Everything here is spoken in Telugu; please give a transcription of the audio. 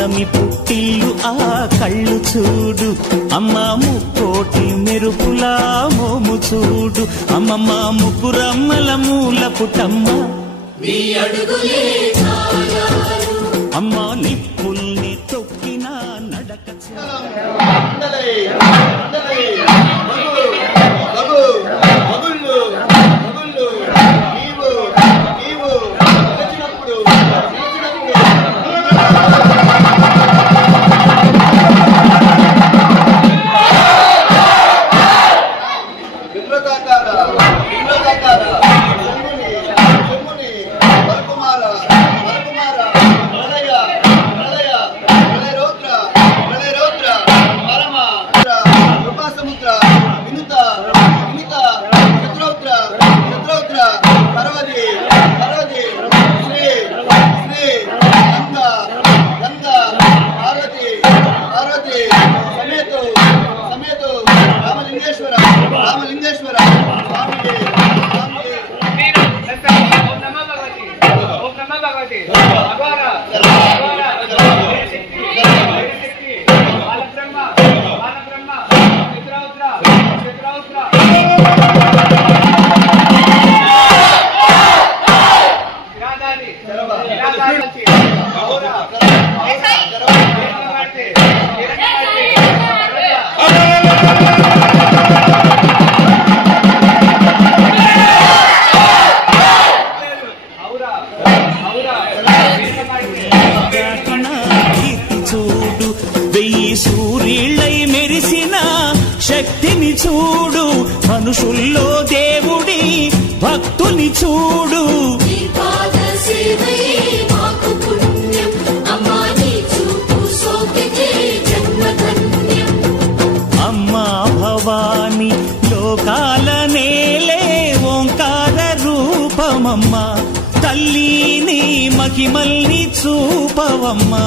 పున్నమి పుట్టిల్లు ఆ కళ్ళు చూడు, అమ్మ ముక్కోటి మెరుపులా మోము చూడు, అమ్మమ్మ ముగ్గురమ్మల మూల పుట్టమ్మ అమ్మ నిప్పుల్ని తొక్కిన నడక చూడు, వెయ్యి సూర్యులై మెరిసిన శక్తిని చూడు, మనుషుల్లో దేవుడి భక్తుని చూడు, అమ్మా భవాని లోకాల నేలే ఓంకార రూపమమ్మ, తల్లిని మహిమల్ని చూపవమ్మా.